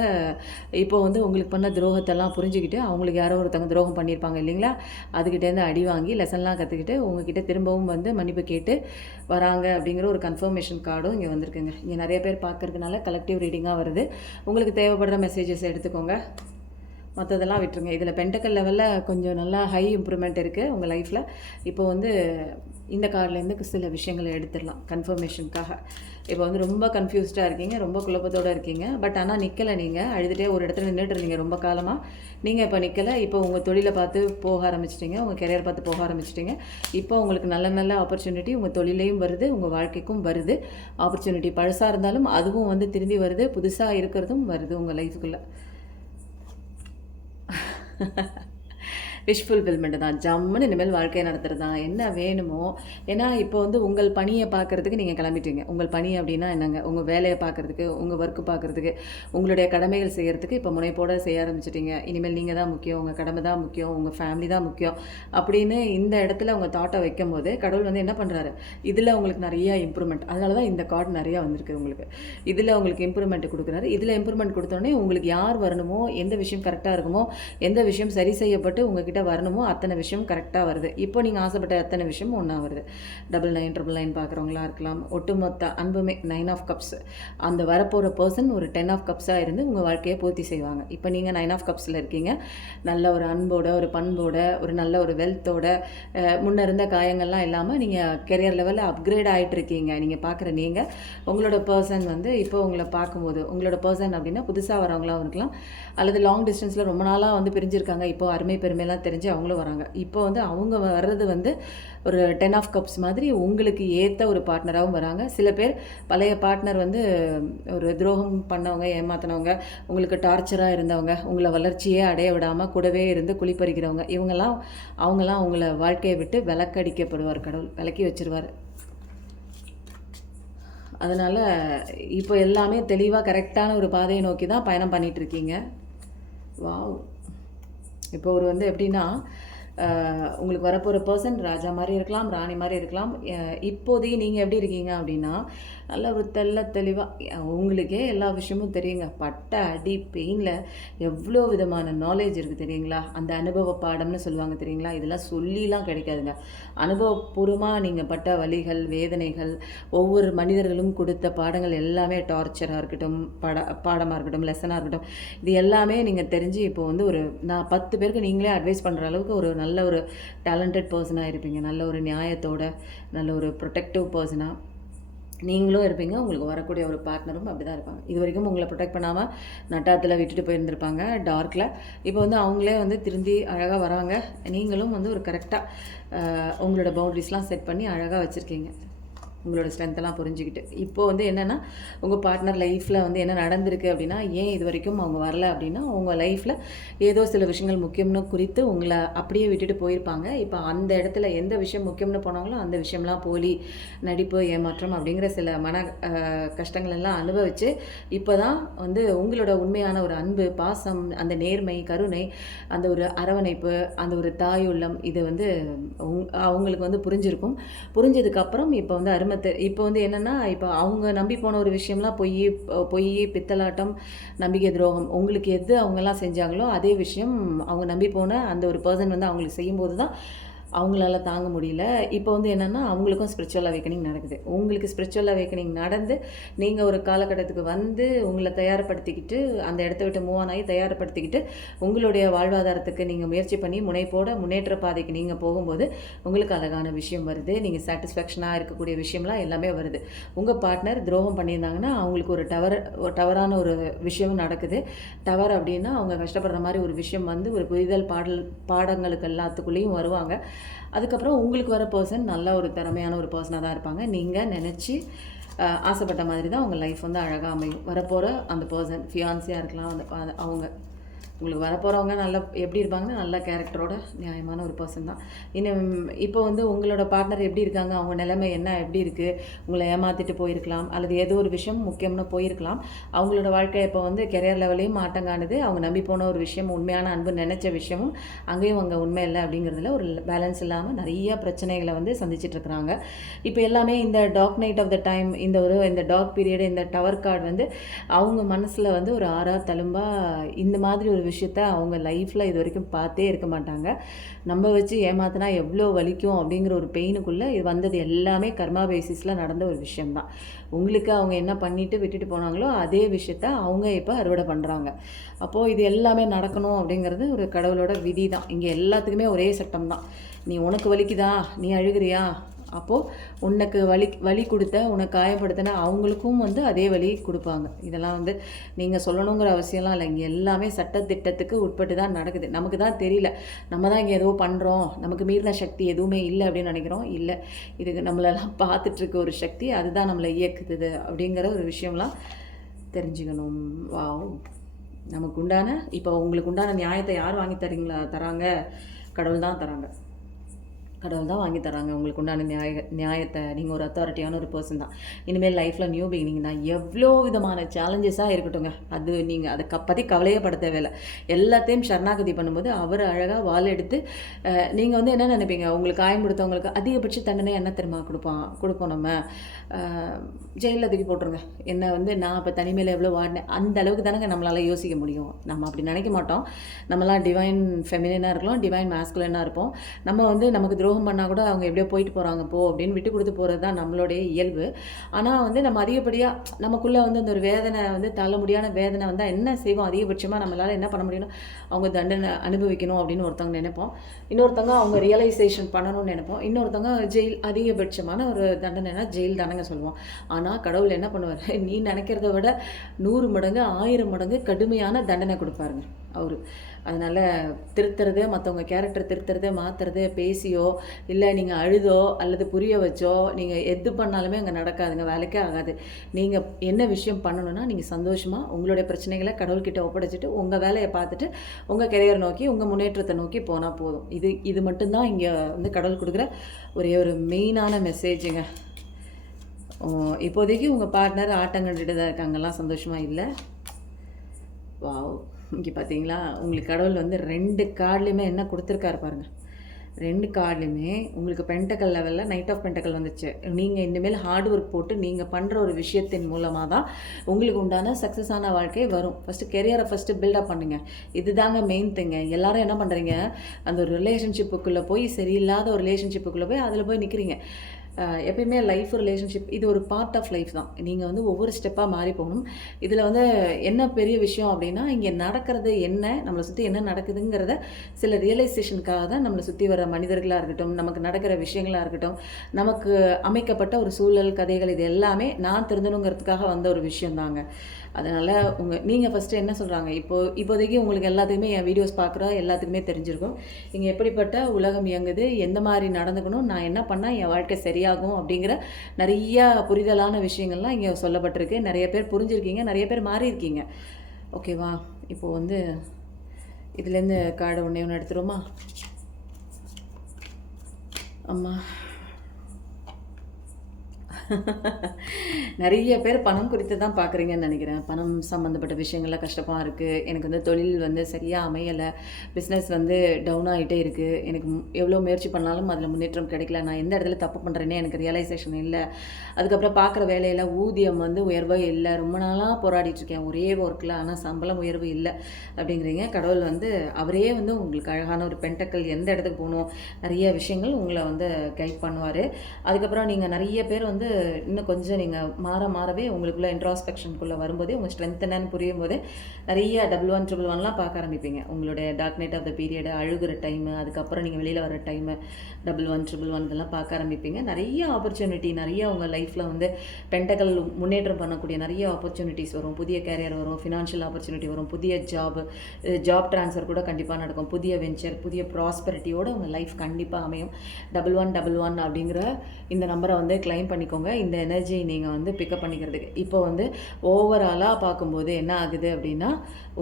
இப்போ வந்து உங்களுக்கு பண்ண துரோகத்தெல்லாம் புரிஞ்சுக்கிட்டு அவங்களுக்கு யாரோ ஒருத்தவங்க துரோகம் பண்ணியிருப்பாங்க இல்லைங்களா? அதுக்கிட்டேருந்து அடி வாங்கி லெசன்லாம் கற்றுக்கிட்டு உங்ககிட்ட திரும்பவும் வந்து மன்னிப்பு கேட்டு வராங்க அப்படிங்கிற ஒரு கன்ஃபர்மேஷன் கார்டும் இங்கே வந்திருக்குங்க. இங்கே நிறைய பேர் பார்க்கறதுனால கலெக்டிவ் ரீடிங்காக வருது. உங்களுக்கு தேவைப்படுற மெசேஜஸ் எடுத்துக்கோங்க. மற்றதெல்லாம் விட்டுருங்க. இதில் பென்டக்கல் லெவலில் கொஞ்சம் நல்லா ஹை இம்ப்ரூவ்மெண்ட் இருக்குது உங்கள் லைஃப்பில். இப்போ வந்து இந்த கார்ட்லேருந்து சில விஷயங்களை எடுத்துடலாம் கன்ஃபர்மேஷனுக்காக. இப்போ வந்து ரொம்ப கன்ஃபியூஸ்டாக இருக்கீங்க, ரொம்ப குழப்பத்தோடு இருக்கீங்க. பட் ஆனால் நிற்கலை. நீங்கள் அழுதுகிட்டே ஒரு இடத்துல நின்றுட்டு இருந்தீங்க ரொம்ப காலமாக. நீங்கள் இப்போ நிற்கலை. இப்போ உங்கள் தொழிலை பார்த்து போக ஆரம்பிச்சிட்டிங்க, உங்கள் கெரியர் பார்த்து போக ஆரம்பிச்சிட்டிங்க. இப்போ உங்களுக்கு நல்ல நல்ல ஆப்பர்ச்சுனிட்டி உங்கள் தொழிலையும் வருது, உங்கள் வாழ்க்கைக்கும் வருது. ஆப்பர்ச்சுனிட்டி பழசாக இருந்தாலும் அதுவும் வந்து திரும்பி வருது. புதுசாக இருக்கிறதும் வருது உங்கள் லைஃபுக்குள்ளே. விஷ் ஃபுல்ஃபில்மெண்ட் தான். ஜம்முன்னு இனிமேல் வாழ்க்கையை நடத்துறது தான். என்ன வேணுமோ, ஏன்னா இப்போ வந்து உங்கள் பணியை பார்க்குறதுக்கு நீங்கள் கிளம்பிட்டீங்க. உங்கள் பணி அப்படின்னா என்னங்க? உங்கள் வேலையை பார்க்குறதுக்கு, உங்கள் ஒர்க்கு பார்க்குறதுக்கு, உங்களுடைய கடமைகள் செய்கிறதுக்கு இப்போ முனைப்போடு செய்ய ஆரம்பிச்சிட்டிங்க. இனிமேல் நீங்கள் தான் முக்கியம், உங்கள் கடமை தான் முக்கியம், உங்கள் ஃபேமிலி தான் முக்கியம் அப்படின்னு இந்த இடத்துல உங்கள் தாட்டை வைக்கும் போது கடவுள் வந்து என்ன பண்ணுறாரு? இதில் உங்களுக்கு நிறையா இம்ப்ரூவ்மெண்ட். அதனால தான் இந்த கார்டு நிறையா வந்திருக்கு உங்களுக்கு. இதில் உங்களுக்கு இம்ப்ரூவ்மெண்ட் கொடுக்குறாரு. இதில் இம்ப்ரூவ்மெண்ட் கொடுத்தோடனே உங்களுக்கு யார் வரணுமோ, எந்த விஷயம் கரெக்டாக இருக்குமோ, எந்த விஷயம் சரி செய்யப்பட்டு உங்ககிட்ட வரணுமோ அத்தனை விஷயம் கரெக்டாக வருது. இப்போ நீங்கள் ஆசைப்பட்ட அத்தனை விஷயம் ஒன்றா வருது. 99 999 பார்க்குறவங்களா இருக்கலாம். ஒட்டுமொத்த அன்புமே 9 ஆஃப் கப்ஸ். அந்த வரப்போகிற பர்சன் ஒரு 10 ஆஃப் கப்ஸாக இருந்து உங்கள் வாழ்க்கையை பூர்த்தி செய்வாங்க. இப்போ நீங்கள் 9 ஆஃப் கப்ஸில் இருக்கீங்க. நல்ல ஒரு அன்போட, ஒரு பண்போட, ஒரு நல்ல ஒரு வெல்த்தோட, முன்ன இருந்த காயங்கள்லாம் இல்லாமல் நீங்கள் கெரியர் லெவலில் அப்கிரேட் ஆகிட்டு இருக்கீங்க. நீங்கள் பார்க்குற நீங்கள் உங்களோட பர்சன் வந்து இப்போ உங்களை பார்க்கும்போது, உங்களோட பர்சன் அப்படின்னா புதுசாக வரவங்களாகவும் இருக்கலாம், அல்லது லாங் டிஸ்டன்ஸில் ரொம்ப நாளாக வந்து பிரிஞ்சிருக்காங்க. இப்போ அருமை பெருமையெல்லாம் தெரிஞ்சு அவங்களும் வராங்க. இப்போ வந்து அவங்க வர்றது வந்து ஒரு 10 ஆஃப் கப்ஸ் மாதிரி உங்களுக்கு ஏற்ற ஒரு பார்ட்னராகவும் வராங்க. சில பேர் பழைய பார்ட்னர் வந்து ஒரு துரோகம் பண்ணவங்க, ஏமாத்தினவங்க, உங்களுக்கு டார்ச்சராக இருந்தவங்க, உங்களை வளர்ச்சியே அடைய விடாமல் கூடவே இருந்து குளிப்பறிக்கிறவங்க, அவங்களாம் உங்களை வாழ்க்கையை விட்டு விலக்கடிக்கப்படுவார். கடவுள் விலக்கி வச்சிருவார். அதனால் இப்போ எல்லாமே தெளிவாக கரெக்டான ஒரு பாதையை நோக்கி தான் பயணம் பண்ணிகிட்ருக்கீங்க. வாவ்! இப்போ ஒரு வந்து எப்படின்னா, உங்களுக்கு வரப்போகிற பர்சன் ராஜா மாதிரி இருக்கலாம், ராணி மாதிரி இருக்கலாம். இப்போதைக்கு நீங்கள் எப்படி இருக்கீங்க அப்படின்னா, நல்ல ஒரு தெளிவாக உங்களுக்கே எல்லா விஷயமும் தெரியுங்க. பட்ட அடி பெயினில் எவ்வளோ விதமான நாலேஜ் இருக்குது தெரியுங்களா? அந்த அனுபவ பாடம்னு சொல்லுவாங்க தெரியுங்களா? இதெல்லாம் சொல்லிலாம் கிடைக்காதுங்க. அனுபவபூர்வமாக நீங்கள் பட்ட வலிகள், வேதனைகள், ஒவ்வொரு மனிதர்களும் கொடுத்த பாடங்கள் எல்லாமே டார்ச்சராக இருக்கட்டும், பாடமாக இருக்கட்டும், லெசனாக இருக்கட்டும், இது எல்லாமே நீங்கள் தெரிஞ்சு இப்போ வந்து நான் 10 பேருக்கு நீங்களே அட்வைஸ் பண்ணுற அளவுக்கு ஒரு நல்ல ஒரு டேலண்டட் பர்சனாக இருப்பீங்க. நல்ல ஒரு நியாயத்தோட, நல்ல ஒரு ப்ரொடெக்டிவ் பர்சனாக நீங்களும் இருப்பீங்க. உங்களுக்கு வரக்கூடிய ஒரு பார்ட்னரும் அப்படி தான் இருப்பாங்க. இது வரைக்கும் உங்களை ப்ரொடெக்ட் பண்ணாமல் நட்டாத்தில் விட்டுட்டு போயிருந்திருப்பாங்க டார்க்கில். இப்போ வந்து அவங்களே வந்து திருந்தி அழகாக வராங்க. நீங்களும் வந்து ஒரு கரெக்டாக உங்களோட பவுண்ட்ரிஸ்லாம் செட் பண்ணி அழகாக வச்சுருக்கீங்க. உங்களோட ஸ்ட்ரென்த்தெல்லாம் புரிஞ்சுக்கிட்டு. இப்போ வந்து என்னென்னா, உங்கள் பார்ட்னர் லைஃப்பில் வந்து என்ன நடந்திருக்கு அப்படின்னா, ஏன் இது வரைக்கும் அவங்க வரல அப்படின்னா, உங்கள் லைஃப்பில் ஏதோ சில விஷயங்கள் முக்கியம்னு குறித்து உங்களை அப்படியே விட்டுட்டு போயிருப்பாங்க. இப்போ அந்த இடத்துல எந்த விஷயம் முக்கியம்னு போனாங்களோ, அந்த விஷயம்லாம் போலி, நடிப்பு, ஏமாற்றம் அப்படிங்கிற சில மன கஷ்டங்கள் எல்லாம் அனுபவித்து, இப்போ தான் வந்து உங்களோட உண்மையான ஒரு அன்பு, பாசம், அந்த நேர்மை, கருணை, அந்த ஒரு அரவணைப்பு, அந்த ஒரு தாயுள்ளம் இது வந்து அவங்களுக்கு வந்து புரிஞ்சிருக்கும். புரிஞ்சதுக்கப்புறம் இப்போ வந்து இப்போ வந்து என்னென்னா, இப்போ அவங்க நம்பி போன ஒரு விஷயம்லாம் பொய், பித்தலாட்டம், நம்பிக்கை துரோகம். உங்களுக்கு எது அவங்கெல்லாம் செஞ்சாங்களோ அதே விஷயம் அவங்க நம்பி போன அந்த ஒரு பர்சன் வந்து அவங்களுக்கு செய்யும்போது தான் அவங்களால தாங்க முடியல. இப்போ வந்து என்னென்னா, அவங்களுக்கும் ஸ்பிரிச்சுவல் அவேக்கனிங் நடக்குது. உங்களுக்கு ஸ்பிரிச்சுவல் அவேக்கனிங் நடந்து, நீங்கள் ஒரு காலகட்டத்துக்கு வந்து உங்களை தயார்படுத்திக்கிட்டு, அந்த இடத்த விட்டு மூவ் ஆன் ஆகி தயார்படுத்திக்கிட்டு, உங்களுடைய வாழ்வாதாரத்துக்கு நீங்கள் முயற்சி பண்ணி முன்னேற்ற பாதைக்கு நீங்கள் போகும்போது, உங்களுக்கு அழகான விஷயம் வருது. நீங்கள் சாட்டிஸ்ஃபேக்ஷனாக இருக்கக்கூடிய விஷயம்லாம் எல்லாமே வருது. உங்கள் பார்ட்னர் துரோகம் பண்ணியிருந்தாங்கன்னா, அவங்களுக்கு ஒரு டவரான ஒரு விஷயமும் நடக்குது. டவர் அப்படின்னா, அவங்க கஷ்டப்படுற மாதிரி ஒரு விஷயம் வந்து ஒரு புரிதல் பாடங்களுக்கு எல்லாத்துக்குள்ளேயும் வருவாங்க. அதுக்கப்புறம் உங்களுக்கு வர பர்சன் நல்ல ஒரு திறமையான ஒரு பர்சனாக தான் இருப்பாங்க. நீங்கள் நினச்சி ஆசைப்பட்ட மாதிரி தான் உங்கள் லைஃப் வந்து அழகாக அமையும். வரப்போகிற அந்த பர்சன் ஃபியான்சியாக இருக்கலாம், அவங்க உங்களுக்கு வரப்போகிறவங்க நல்ல எப்படி இருப்பாங்கன்னா, நல்ல கேரக்டரோட நியாயமான ஒரு பர்சன் தான். இன்னும் இப்போ வந்து உங்களோட பார்ட்னர் எப்படி இருக்காங்க, அவங்க நிலைமை என்ன எப்படி இருக்குது, உங்களை ஏமாற்றிட்டு போயிருக்கலாம், அல்லது ஏதோ ஒரு விஷயம் முக்கியம்னு போயிருக்கலாம். அவங்களோட வாழ்க்கை இப்போ வந்து கெரியர் லெவலையும் மாட்டம் காணுது. அவங்க நம்பி போன ஒரு விஷயம், உண்மையான அன்பு நினச்ச விஷயமும் அங்கேயும் அங்கே உண்மை இல்லை அப்படிங்கிறதுல ஒரு பேலன்ஸ் இல்லாமல் நிறைய பிரச்சனைகளை வந்து சந்திச்சிட்ருக்குறாங்க. இப்போ எல்லாமே இந்த dark night of the time, இந்த டார்க் பீரியடு, இந்த டவர் கார்டு வந்து அவங்க மனசில் வந்து ஒரு தழும்பாக இந்த மாதிரி ஒரு விஷயத்த அவங்க லைஃப்பில் இது வரைக்கும் பார்த்தே இருக்க மாட்டாங்க. நம்ம வச்சு ஏமாத்தினா எவ்வளோ வலிக்கும் அப்படிங்கிற ஒரு பெயினுக்குள்ளே இது வந்தது எல்லாமே கர்மா பேசிஸில் நடந்த ஒரு விஷயம்தான். உங்களுக்கு அவங்க என்ன பண்ணிவிட்டு விட்டுட்டு போனாங்களோ அதே விஷயத்த அவங்க இப்போ அறுவடை பண்ணுறாங்க. அப்போது இது எல்லாமே நடக்கணும் அப்படிங்கிறது ஒரு கடவுளோட விதி தான். இங்கே எல்லாத்துக்குமே ஒரே சட்டம் தான். நீ உனக்கு வலிக்குதா, நீ அழுகிறியா, அப்போது உனக்கு வலி கொடுத்த, உனக்கு காயப்படுத்தின அவங்களுக்கும் வந்து அதே வலி கொடுப்பாங்க. இதெல்லாம் வந்து நீங்கள் சொல்லணுங்கிற அவசியம்லாம் இல்லை. இங்கே எல்லாமே சட்டத்திட்டத்துக்கு உட்பட்டு தான் நடக்குது. நமக்கு தான் தெரியல, நம்ம தான் இங்கே ஏதோ பண்ணுறோம், நமக்கு மீறின சக்தி எதுவுமே இல்லை அப்படின்னு நினைக்கிறோம். இல்லை, இதுக்கு நம்மளெல்லாம் பார்த்துட்ருக்க ஒரு சக்தி, அதுதான் நம்மளை இயக்குது அப்படிங்கிற ஒரு விஷயம்லாம் தெரிஞ்சுக்கணும். வாவ், நமக்கு உண்டான இப்போ உங்களுக்கு உண்டான நியாயத்தை யார் வாங்கி தராங்க? கடவுள் தான் தராங்க. கடவுள் தான் வாங்கி தராங்க உங்களுக்கு உண்டான நியாயத்தை. நீங்கள் ஒரு அத்தாரிட்டியான ஒரு பர்சன் தான். இனிமேல் லைஃப்பில் நியூ பிகினிங் தான். எவ்வளோ விதமான சேலஞ்சஸாக இருக்கட்டுங்க, அது நீங்கள் அதை பற்றி கவலையே பட தேவையில்லை. எல்லாத்தையும் சரணாகதி பண்ணும்போது அவர் அழகாக வால் எடுத்து நீங்கள் வந்து என்ன நினைப்பீங்க, உங்களுக்கு காயம் கொடுத்தவங்களுக்கு அதிகபட்ச தண்டனை என்ன தெரியுமா கொடுப்போம் நம்ம ஜெயிலில் தூக்கி போட்டுருங்க. என்னை வந்து நான் இப்போ தனிமையில் எவ்வளோ வாடினேன் அந்த அளவுக்கு தானங்க நம்மளால் யோசிக்க முடியும். நம்ம அப்படி நினைக்க மாட்டோம். நம்மளாம் டிவைன் ஃபெமினினாக இருக்கலாம், டிவைன் மேஸ்குலினாக இருப்போம். நம்ம வந்து நமக்கு துரோகம் பண்ணால் கூட அவங்க எப்படியோ போயிட்டு போகிறாங்க போ அப்படின்னு விட்டு கொடுத்து போகிறது தான் நம்மளுடைய இயல்பு. ஆனால் வந்து நம்ம அதிகப்படியாக நமக்குள்ளே வந்து அந்த ஒரு வேதனை வந்து தள்ள முடியாத வேதனை வந்தால் என்ன செய்வோம், அதிகபட்சமாக நம்மளால் என்ன பண்ண முடியும், அவங்க தண்டனை அனுபவிக்கணும் அப்படின்னு ஒருத்தவங்க நினைப்போம். இன்னொருத்தவங்க அவங்க ரியலைசேஷன் பண்ணணும்னு நினைப்போம். இன்னொருத்தவங்க ஜெயில், அதிகபட்சமான ஒரு தண்டனைனா ஜெயில் தானங்க சொல்லுவோம். ஆனால் கடவுள் என்ன பண்ணுவார், நீ நினைக்கிறத விட 100 மடங்கு 1000 மடங்கு கடுமையான தண்டனை கொடுப்பாருங்க அவரு. அதனால் திருத்துறது, மற்றவங்க கேரக்டர் திருத்துறது, மாற்றுறது, பேசியோ இல்லை நீங்கள் அழுதோ அல்லது புரிய வச்சோ நீங்கள் எது பண்ணாலுமே அங்கே நடக்காதுங்க, வேலைக்கே ஆகாது. நீங்கள் என்ன விஷயம் பண்ணணுன்னா, நீங்கள் சந்தோஷமாக உங்களுடைய பிரச்சனைகளை கடவுள்கிட்ட ஒப்படைச்சிட்டு உங்கள் வேலையை பார்த்துட்டு உங்கள் கெரியர் நோக்கி உங்கள் முன்னேற்றத்தை நோக்கி போனால் போதும். இது மட்டும்தான் இங்கே வந்து கடவுள் கொடுக்குற ஒரே ஒரு மெயினான மெசேஜுங்க. இப்போதைக்கு உங்கள் பார்ட்னர் ஆட்டம் கண்டுட்டு தான் இருக்காங்கலாம், சந்தோஷமாக இல்லை. வாவ், இங்கே பார்த்தீங்களா, உங்களுக்கு கடவுள் வந்து 2 கார்ட்லேயுமே என்ன கொடுத்துருக்காரு பாருங்கள். 2 கார்ட்லேயுமே உங்களுக்கு பென்டக்கல் லெவலில் நைட் ஆஃப் பென்டக்கல் வந்துச்சு. நீங்கள் இனிமேல் ஹார்ட் ஒர்க் போட்டு நீங்கள் பண்ணுற ஒரு விஷயத்தின் மூலமாக தான் உங்களுக்கு உண்டான சக்ஸஸான வாழ்க்கை வரும். ஃபஸ்ட்டு கெரியரை பில்டப் பண்ணுங்கள். இது தாங்க மெயின் திங்க. எல்லோரும் என்ன பண்ணுறீங்க, அந்த ஒரு ரிலேஷன்ஷிப்புக்குள்ளே போய் சரியில்லாத ஒரு ரிலேஷன்ஷிப்புக்குள்ளே போய் அதில் போய் நிற்கிறீங்க. எப்பயுமே லைஃப் ரிலேஷன்ஷிப் இது ஒரு பார்ட் ஆஃப் லைஃப் தான். நீங்கள் வந்து ஒவ்வொரு ஸ்டெப்பாக மாறி போகணும். இதில் வந்து என்ன பெரிய விஷயம் அப்படின்னா, இங்கே நடக்கிறது என்ன, நம்மளை சுற்றி என்ன நடக்குதுங்கிறத சில ரியலைசேஷனுக்காக தான் நம்மளை சுற்றி வர மனிதர்களாக இருக்கட்டும், நமக்கு நடக்கிற விஷயங்களாக இருக்கட்டும், நமக்கு அமைக்கப்பட்ட ஒரு சூழல், கதைகள், இது எல்லாமே நான் திருந்தணுங்கிறதுக்காக வந்த ஒரு விஷயம் தாங்க. அதனால் நீங்கள் ஃபஸ்ட்டு என்ன சொல்கிறாங்க, இப்போதைக்கு உங்களுக்கு எல்லாத்துக்குமே என் வீடியோஸ் பார்க்குற எல்லாத்துக்குமே தெரிஞ்சிருக்கும். இங்கே எப்படிப்பட்ட உலகம் இயங்குது, எந்த மாதிரி நடந்துக்கணும், நான் என்ன பண்ணால் என் வாழ்க்கை சரியாகும் அப்படிங்கிற நிறையா புரிதலான விஷயங்கள்லாம் இங்கே சொல்லப்பட்டிருக்கு. நிறைய பேர் புரிஞ்சிருக்கீங்க, நிறைய பேர் மாறியிருக்கீங்க. ஓகேவா? இப்போது வந்து இதுலேருந்து கார்டு ஒன்று எடுத்துருவோமா? அம்மா நிறைய பேர் பணம் குறித்து தான் பார்க்குறீங்கன்னு நினைக்கிறேன். பணம் சம்மந்தப்பட்ட விஷயங்கள்லாம் கஷ்டமாக இருக்குது. எனக்கு வந்து தொழில் வந்து சரியாக அமையலை, பிஸ்னஸ் வந்து டவுன் ஆகிட்டே இருக்குது, எனக்கு எவ்வளோ முயற்சி பண்ணாலும் அதில் முன்னேற்றம் கிடைக்கல, நான் எந்த இடத்துல தப்பு பண்ணுறேன்னே எனக்கு ரியலைசேஷன் இல்லை. அதுக்கப்புறம் பார்க்குற வேலையில் ஊதியம் வந்து உயர்வே இல்லை, ரொம்ப நாளாக போராடிட்டுருக்கேன் ஒரே ஒர்க்கில், ஆனால் சம்பளம் உயர்வு இல்லை அப்படிங்கிறீங்க. கடவுள் வந்து அவரே வந்து உங்களுக்கு அழகான ஒரு பென்டக்கல், எந்த இடத்துக்கு போகணும், நிறைய விஷயங்கள் உங்களை வந்து கைட் பண்ணுவார். அதுக்கப்புறம் நீங்கள் நிறைய பேர் வந்து இன்னும் கொஞ்சம் நீங்கள் மாறவே உங்களுக்குள்ள இன்ட்ராஸ்பெக்ஷனுக்குள்ளே வரும்போதே உங்கள் ஸ்ட்ரென்த் என்னன்னு புரியும் போதே நிறைய 11 111லாம் பார்க்க ஆரம்பிப்பீங்க. உங்களுடைய dark night of the period, அழுகிற டைமு, அதுக்கப்புறம் நீங்கள் வெளியில் வர டைமு, 11 111 இதெல்லாம் பார்க்க ஆரம்பிப்பீங்க. நிறைய ஆப்பர்ச்சுனிட்டி, நிறைய உங்கள் லைஃப்பில் வந்து பென்டக்கல் முன்னேற்றம் பண்ணக்கூடிய நிறைய ஆப்பர்ச்சுனிட்டிஸ் வரும். புதிய கேரியர் வரும், ஃபினான்ஷியல் ஆப்பர்ச்சுனிட்டி வரும், புதிய ஜாப் ட்ரான்ஸ்ஃபர் கூட கண்டிப்பாக நடக்கும், புதிய வெஞ்சர், புதிய ப்ராஸ்பரிட்டியோட உங்கள் லைஃப் கண்டிப்பாக அமையும். 1111 அப்படிங்கிற இந்த நம்பரை வந்து கிளைம் பண்ணிக்கோங்க. இந்த எனர்ஜி நீங்கள் வந்து பிக்கப் பண்ணிக்கிறதுக்கு இப்போ வந்து ஓவராலாக பார்க்கும்போது என்ன ஆகுது அப்படின்னா,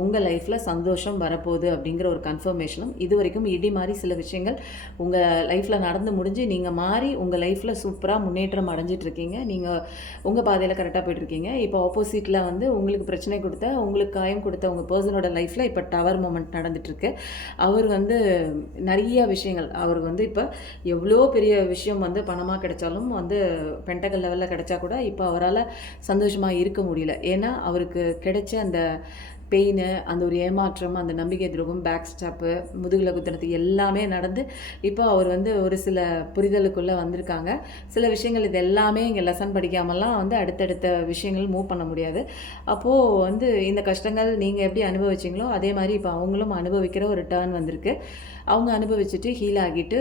உங்கள் லைஃப்பில் சந்தோஷம் வரப்போகுது அப்படிங்கிற ஒரு கன்ஃபர்மேஷனும், இது வரைக்கும் இடி மாதிரி சில விஷயங்கள் உங்கள் லைஃப்பில் நடந்து முடிஞ்சு நீங்கள் மாறி உங்கள் லைஃப்பில் சூப்பராக முன்னேற்றம் அடைஞ்சிட்ருக்கீங்க. நீங்கள் உங்கள் பாதையில் கரெக்டாக போய்ட்டுருக்கீங்க. இப்போ ஆப்போசிட்டில் வந்து உங்களுக்கு பிரச்சனை கொடுத்த, உங்களுக்கு காயம் கொடுத்த உங்கள் பர்சனோட லைஃப்பில் இப்போ டவர் மூமெண்ட் நடந்துகிட்ருக்கு. அவர் வந்து நிறைய விஷயங்கள், அவருக்கு வந்து இப்போ எவ்வளோ பெரிய விஷயம் வந்து பணமாக கிடைச்சாலும் வந்து பென்டகல் லெவலில் கிடைச்சா கூட இப்போ அவரால் சந்தோஷமாக இருக்க முடியல. ஏன்னா அவருக்கு கிடைச்ச அந்த பெயின், அந்த ஒரு ஏமாற்றம், அந்த நம்பிக்கை துரோகம், பேக் ஸ்டாப்பு, முதுகில் குத்துறது எல்லாமே நடந்து இப்போ அவர் வந்து ஒரு சில புரிதலுக்குள்ளே வந்திருக்காங்க. சில விஷயங்கள் இது எல்லாமே இங்கே லெசன் படிக்காமலாம் வந்து அடுத்தடுத்த விஷயங்கள் மூவ் பண்ண முடியாது. அப்போது வந்து இந்த கஷ்டங்கள் நீங்கள் எப்படி அனுபவிச்சிங்களோ அதே மாதிரி இப்போ அவங்களும் அனுபவிக்கிற ஒரு டர்ன் வந்திருக்கு. அவங்க அனுபவிச்சுட்டு ஹீல் ஆகிட்டு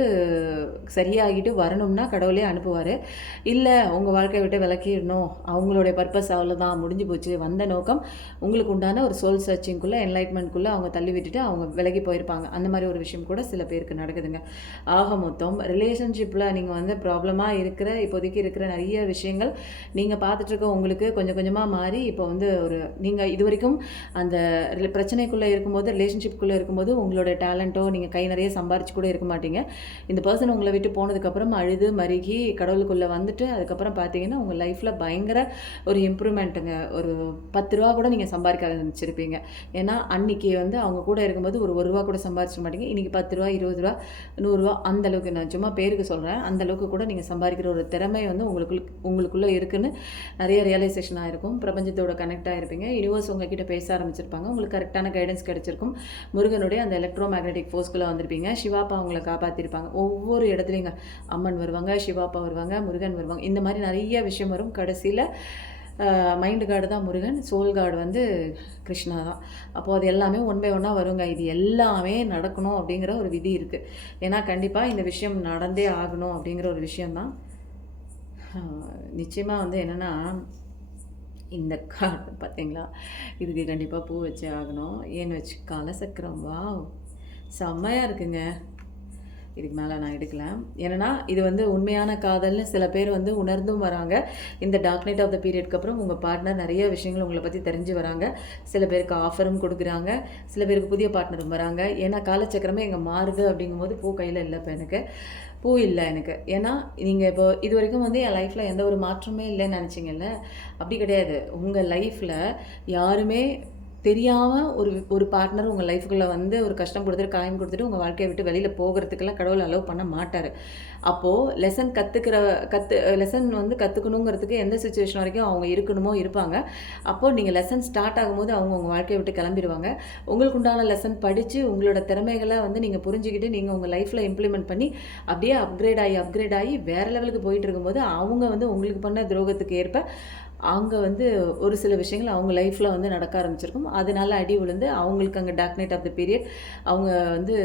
சரியாகிட்டு வரணும்னா கடவுளே அனுப்புவார். இல்லை உங்கள் வாழ்க்கையை விட்டு விளக்கிடணும், அவங்களுடைய பர்பஸ் அவ்வளோதான், முடிஞ்சு போச்சு, வந்த நோக்கம் உங்களுக்கு உண்டான ஒரு சோல் சர்ச்சிங்குள்ளே, என்லைட்மெண்ட்குள்ளே அவங்க தள்ளி விட்டுட்டு அவங்க விலகி போயிருப்பாங்க. அந்த மாதிரி ஒரு விஷயம் கூட சில பேருக்கு நடக்குதுங்க. ஆக மொத்தம் ரிலேஷன்ஷிப்பில் நீங்கள் வந்து ப்ராப்ளமாக இருக்கிற இப்போதைக்கு இருக்கிற நிறைய விஷயங்கள் நீங்கள் பார்த்துட்ருக்க உங்களுக்கு கொஞ்சம் கொஞ்சமாக மாறி இப்போ வந்து ஒரு நீங்கள் இது வரைக்கும் அந்த பிரச்சனைக்குள்ளே இருக்கும்போது, ரிலேஷன்ஷிப்புக்குள்ளே இருக்கும்போது உங்களோட டேலண்ட்டோ நீங்கள் கை நிறைய சம்பாரிச்சு கூட இருக்க மாட்டீங்க. இந்த பர்சன் உங்களை விட்டு போனதுக்கப்புறம் அழுது மருகி கடவுளுக்குள்ளே வந்துட்டு அதுக்கப்புறம் பார்த்தீங்கன்னா உங்கள் லைஃப்பில் பயங்கர ஒரு இம்ப்ரூவ்மெண்ட்டுங்க. ஒரு 10 ரூபா கூட நீங்கள் சம்பாதிக்க ஆரம்பிச்சிருப்பீங்க. ஏன்னா அன்றைக்கி வந்து அவங்க கூட இருக்கும்போது ஒரு ரூபா கூட சம்பாதிச்சிட மாட்டீங்க. இன்றைக்கி 10 ரூபா, 20 ரூபா, 100 ரூபா, அந்தளவுக்கு, நான் சும்மா பேருக்கு சொல்கிறேன், அந்தளவுக்கு கூட நீங்கள் சம்பாதிக்கிற ஒரு திறமை வந்து உங்களுக்குள்ளே இருக்குன்னு நிறைய ரியலைசேஷன் ஆகிருக்கும். பிரபஞ்சத்தோட கனெக்ட் ஆகிருப்பீங்க. யூனிவர்ஸ் உங்ககிட்ட பேச ஆரம்பிச்சிருப்பாங்க. உங்களுக்கு கரெக்டான கைடன்ஸ் கிடைச்சிருக்கும். முருகனுடைய அந்த எலக்ட்ரோ மேக்னெட்டிக் ஃபோர்ஸ்குள்ளே வந்திருப்பீங்க. சிவாப்பா உங்களை காப்பாற்றிருப்பாங்க. ஒவ்வொரு இடத்துலையுங்க அம்மன் வருவாங்க, சிவாப்பா வருவாங்க, முருகன் வருவாங்க. இந்த மாதிரி நிறைய விஷயம் வரும். கடைசியில் மைண்டு கார்டு தான் முருகன், சோல் கார்டு வந்து கிருஷ்ணா தான். அப்போது அது எல்லாமே ஒன் பை ஒன்னாக வருங்க. இது எல்லாமே நடக்கணும் அப்படிங்கிற ஒரு விதி இருக்குது. ஏன்னா கண்டிப்பாக இந்த விஷயம் நடந்தே ஆகணும் அப்படிங்கிற ஒரு விஷயந்தான். நிச்சயமாக வந்து என்னென்னா, இந்த கார்டு பார்த்தீங்களா, இதுக்கு கண்டிப்பாக பூ வச்சே ஆகணும். ஏன்னு வச்சு காலசக்கரம், வா செம்மையாக இருக்குங்க. இதுக்கு மேலே நான் எடுக்கலாம். ஏன்னா இது வந்து உண்மையான காதல்னு சில பேர் வந்து உணர்ந்தும் வராங்க. இந்த டார்க் நைட் ஆஃப் த பீரியட்க்கு அப்புறம் உங்கள் பார்ட்னர் நிறைய விஷயங்கள் உங்களை பற்றி தெரிஞ்சு வராங்க. சில பேருக்கு ஆஃபரும் கொடுக்குறாங்க, சில பேருக்கு புதிய பார்ட்னரும் வராங்க. ஏன்னா காலச்சக்கரமே எங்கே மாறுது அப்படிங்கும்போது பூ கையில் இல்லை. இப்போ எனக்கு பூ இல்லை எனக்கு. ஏன்னா நீங்கள் இப்போ இது வரைக்கும் வந்து என் லைஃப்பில் எந்த ஒரு மாற்றமே இல்லைன்னு நினச்சிங்கல்ல, அப்படி கிடையாது. உங்கள் லைஃப்பில் யாருமே தெரியாமல் ஒரு பார்ட்னர் உங்கள் லைஃபுக்குள்ளே வந்து ஒரு கஷ்டம் கொடுத்துட்டு, காயம் கொடுத்துட்டு உங்கள் வாழ்க்கையை விட்டு வெளியில் போகிறதுக்கெல்லாம் கடவுள் அலோவ் பண்ண மாட்டார். அப்போது லெசன் வந்து கற்றுக்கணுங்கிறதுக்கு எந்த சுச்சுவேஷன் வரைக்கும் அவங்க இருக்கணுமோ இருப்பாங்க. அப்போது நீங்கள் லெசன் ஸ்டார்ட் ஆகும்போது அவங்க உங்கள் வாழ்க்கையை விட்டு கிளம்பிடுவாங்க. உங்களுக்கு உண்டான லெசன் படித்து உங்களோட திறமைகளை வந்து நீங்கள் புரிஞ்சுக்கிட்டு நீங்கள் உங்கள் லைஃப்பில் இம்ப்ளிமெண்ட் பண்ணி அப்படியே அப்கிரேட் ஆகி வேறு லெவலுக்கு போயிட்டு இருக்கும்போது அவங்க வந்து உங்களுக்கு பண்ண துரோகத்துக்கு ஏற்ப அவங்க வந்து ஒரு சில விஷயங்கள் அவங்க லைஃப்பில் வந்து நடக்க ஆரம்பிச்சிருக்கும். அதனால அடி விழுந்து அவங்களுக்கு அங்கே dark night of the period அவங்க வந்து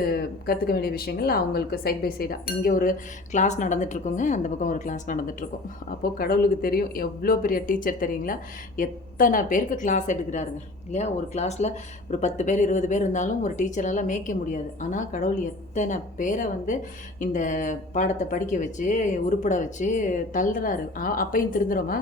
கற்றுக்க வேண்டிய விஷயங்கள் அவங்களுக்கு சைட் பை சைடாக இங்கே ஒரு கிளாஸ் நடந்துகிட்ருக்குங்க, அந்த பக்கம் ஒரு கிளாஸ் நடந்துகிட்ருக்கும். அப்போது கடவுளுக்கு தெரியும் எவ்வளோ பெரிய டீச்சர் தெரியுங்களா, எத்தனை பேருக்கு கிளாஸ் எடுக்கிறாருங்க இல்லையா. ஒரு கிளாஸில் ஒரு 10 பேர் 20 பேர் இருந்தாலும் ஒரு டீச்சரால் மேய்க்க முடியாது. ஆனால் கடவுள் எத்தனை பேரை வந்து இந்த பாடத்தை படிக்க வச்சு உருப்பட வச்சு தள்ளுறாரு. அப்பையும் திருந்துறோமா?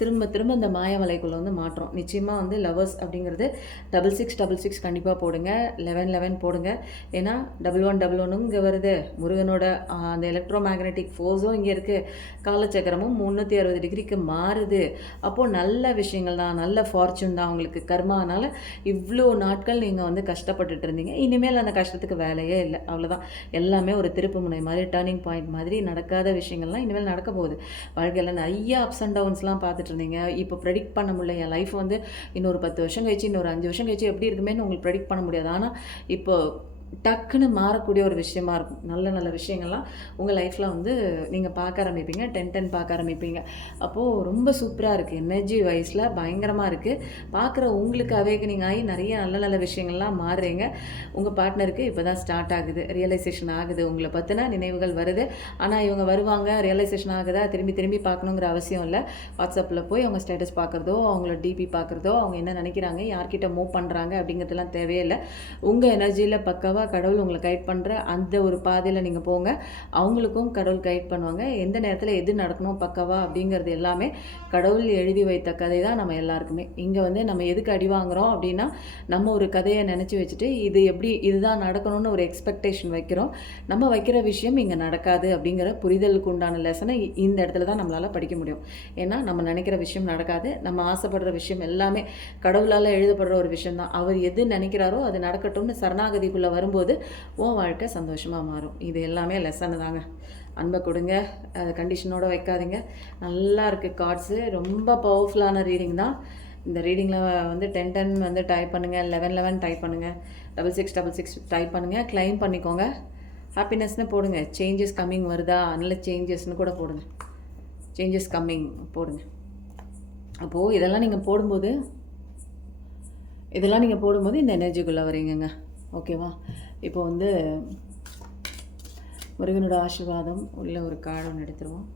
திரும்ப திரும்ப இந்த மாயவலைக்குள்ளே வந்து மாற்றோம். நிச்சயமாக வந்து லவர்ஸ் அப்படிங்கிறது 6666 கண்டிப்பாக போடுங்க, 1111 போடுங்க. ஏன்னா 1111 இங்கே வருது, முருகனோட அந்த எலக்ட்ரோ மேக்னெட்டிக் ஃபோர்ஸும் இங்கே இருக்குது, காலச்சக்கரமும் 360 டிகிரிக்கு மாறுது. அப்போது நல்ல விஷயங்கள் தான், நல்ல ஃபார்ச்சூன் தான் உங்களுக்கு. கர்மானால் இவ்வளோ நாட்கள் நீங்கள் வந்து கஷ்டப்பட்டுட்டு இருந்தீங்க, இனிமேல் அந்த கஷ்டத்துக்கு வேலையே இல்லை, அவ்வளோதான். எல்லாமே ஒரு திருப்பு முனை மாதிரி, டேர்னிங் பாயிண்ட் மாதிரி. நடக்காத விஷயங்கள்லாம் இனிமேல் நடக்க போகுது. வாழ்க்கையில் நிறைய அப்ஸ் அண்ட் டவுன்ஸ்லாம் பார்த்துட்டு இருந்தீங்க. இப்போ ப்ரெடிக்ட் பண்ண முடியல, என் லைஃப் வந்து இன்னொரு 10 வருஷம் கழிச்சு, இன்னொரு 5 வருஷம் கழிச்சு எப்படி இருக்குமேன்னு உங்களுக்கு ப்ரெடிக்ட் பண்ண முடியாது. ஆனால் இப்போ டக்குன்னு மாறக்கூடிய ஒரு விஷயமா இருக்கும். நல்ல நல்ல விஷயங்கள்லாம் உங்கள் லைஃப்பில் வந்து நீங்கள் பார்க்க ஆரம்பிப்பீங்க, 10 பார்க்க ஆரம்பிப்பீங்க. அப்போது ரொம்ப சூப்பராக இருக்குது, எனர்ஜி வைஸில் பயங்கரமாக இருக்குது. பார்க்குற உங்களுக்கு அவேக்கனிங் ஆகி நிறைய நல்ல நல்ல விஷயங்கள்லாம் மாறுறீங்க. உங்கள் பார்ட்னருக்கு இப்போ தான் ஸ்டார்ட் ஆகுது, ரியலைசேஷன் ஆகுது, உங்களை பற்றின நினைவுகள் வருது. ஆனால் இவங்க வருவாங்க, ரியலைசேஷன் ஆகுதா, திரும்பி திரும்பி பார்க்கணுங்கிற அவசியம் இல்லை. வாட்ஸ்அப்பில் போய் அவங்க ஸ்டேட்டஸ் பார்க்குறதோ, அவங்களோட டிபி பார்க்குறதோ, அவங்க என்ன நினைக்கிறாங்க, யார்கிட்ட மூவ் பண்ணுறாங்க அப்படிங்கிறதுலாம் தேவையில்லை. உங்கள் எனர்ஜியில் பக்காவாக கடவுள் உங்களை கைட் பண்ணுற அந்த ஒரு பாதையில் நீங்கள் போங்க. அவங்களுக்கும் கடவுள் கைட் பண்ணுவாங்க. எந்த நேரத்தில் எது நடக்கணும் பக்காவா அப்படிங்கிறது எல்லாமே கடவுள் எழுதி வைத்த கதை தான் நம்ம எல்லாருக்குமே. இங்கே வந்து நம்ம எதுக்கு அடி வாங்குகிறோம் அப்படின்னா, நம்ம ஒரு கதையை நினச்சி வச்சுட்டு இது எப்படி இதுதான் நடக்கணும்னு ஒரு எக்ஸ்பெக்டேஷன் வைக்கிறோம். நம்ம வைக்கிற விஷயம் இங்கே நடக்காது அப்படிங்கிற புரிதலுக்கு உண்டான லெசனை இந்த இடத்துல தான் நம்மளால் படிக்க முடியும். ஏன்னா நம்ம நினைக்கிற விஷயம் நடக்காது, நம்ம ஆசைப்படுற விஷயம் எல்லாமே கடவுளால் எழுதப்படுற ஒரு விஷயம் தான். அவர் எது நினைக்கிறாரோ அது நடக்கட்டும்னு சரணாகதிக்குள்ளே வரும்போது உன் வாழ்க்கை சந்தோஷமாக மாறும். இது எல்லாமே லெசனு தாங்க. அன்பை கொடுங்க, அது கண்டிஷனோடு வைக்காதீங்க. நல்லா இருக்குது கார்ட்ஸு, ரொம்ப பவர்ஃபுல்லான ரீடிங் தான். இந்த ரீடிங்கில் வந்து 1010 வந்து டைப் பண்ணுங்கள், 1111 டைப் பண்ணுங்கள், 6666 டைப் பண்ணுங்கள், கிளைம் பண்ணிக்கோங்க. ஹாப்பினஸ்னு போடுங்க. சேஞ்சஸ் கம்மிங் வருதா, நல்ல சேஞ்சஸ்னு கூட போடுங்க. சேஞ்சஸ் கம்மிங் போடுங்க. அப்போது இதெல்லாம் நீங்கள் போடும்போது இந்த எனர்ஜிக்குள்ளே வரீங்கங்க. ஓகேவா? இப்போ வந்து முருகனோட ஆசீர்வாதம் உள்ள ஒரு கார்டு ஒன்று எடுத்துருவோம்.